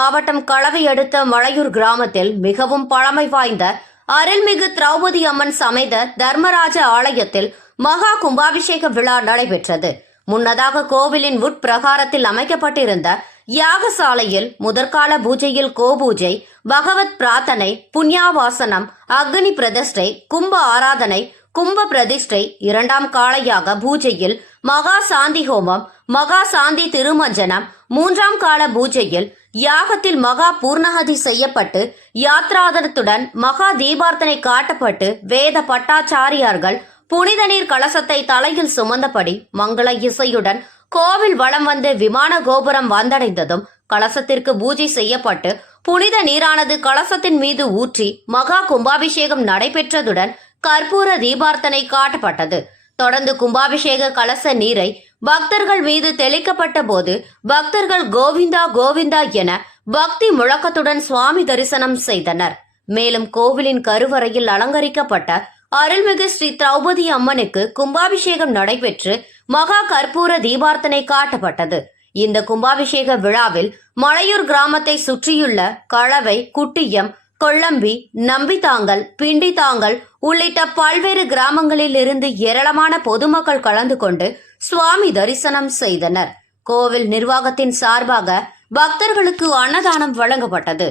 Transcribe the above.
மாவட்டம் களவை அடுத்த மலையூர் கிராமத்தில் மிகவும் பழமை வாய்ந்த அருள்மிகு திரௌபதி அம்மன் சமைத தர்மராஜ ஆலயத்தில் மகா கும்பாபிஷேக விழா நடைபெற்றது. முன்னதாக கோவிலின் உட்பிரகாரத்தில் அமைக்கப்பட்டிருந்த யாகசாலையில் முதற்கால பூஜையில் கோபூஜை பகவத் பிரார்த்தனை புண்ணியாவாசனம் அக்னி பிரதிஷ்டை கும்ப ஆராதனை கும்ப பிரதிஷ்டை இரண்டாம் காளையாக பூஜையில் மகா சாந்தி ஹோமம் மகா சாந்தி திருமஞ்சனம் மூன்றாம் கால பூஜையில் யாகத்தில் மகா பூர்ணகதி செய்யப்பட்டு யாத்ராதனத்துடன் மகா தீபார்த்தனை காட்டப்பட்டு வேத பட்டாச்சாரியார்கள் புனித நீர் கலசத்தை தலையில் சுமந்தபடி மங்கள இசையுடன் கோவில் வலம் வந்து விமான கோபுரம் வந்தடைந்ததும் கலசத்திற்கு பூஜை செய்யப்பட்டு புனித நீரானது கலசத்தின் மீது ஊற்றி மகா கும்பாபிஷேகம் நடைபெற்றதுடன் கற்பூர தீபார்த்தனை காட்டப்பட்டது. தொடர்ந்து கும்பாபிஷேக கலச நீரை பக்தர்கள் மீது தெளிக்கப்பட்ட போது பக்தர்கள் கோவிந்தா கோவிந்தா என பக்தி முழக்கத்துடன் சுவாமி தரிசனம் செய்தனர். மேலும் கோவிலின் கருவறையில் அலங்கரிக்கப்பட்ட அருள்மிகு ஸ்ரீ திரௌபதி அம்மனுக்கு கும்பாபிஷேகம் நடைபெற்று மகா கற்பூர தீபார்த்தனை காட்டப்பட்டது. இந்த கும்பாபிஷேக விழாவில் மலையூர் கிராமத்தை சுற்றியுள்ள களவை குட்டியம் கொள்ளம்பி நம்பித்தாங்கல் பிண்டித்தாங்கல் உள்ளிட்ட பல்வேறு கிராமங்களில் இருந்து ஏராளமான பொதுமக்கள் கலந்து கொண்டு சுவாமி தரிசனம் செய்தனர். கோவில் நிர்வாகத்தின் சார்பாக பக்தர்களுக்கு அன்னதானம் வழங்கப்பட்டது.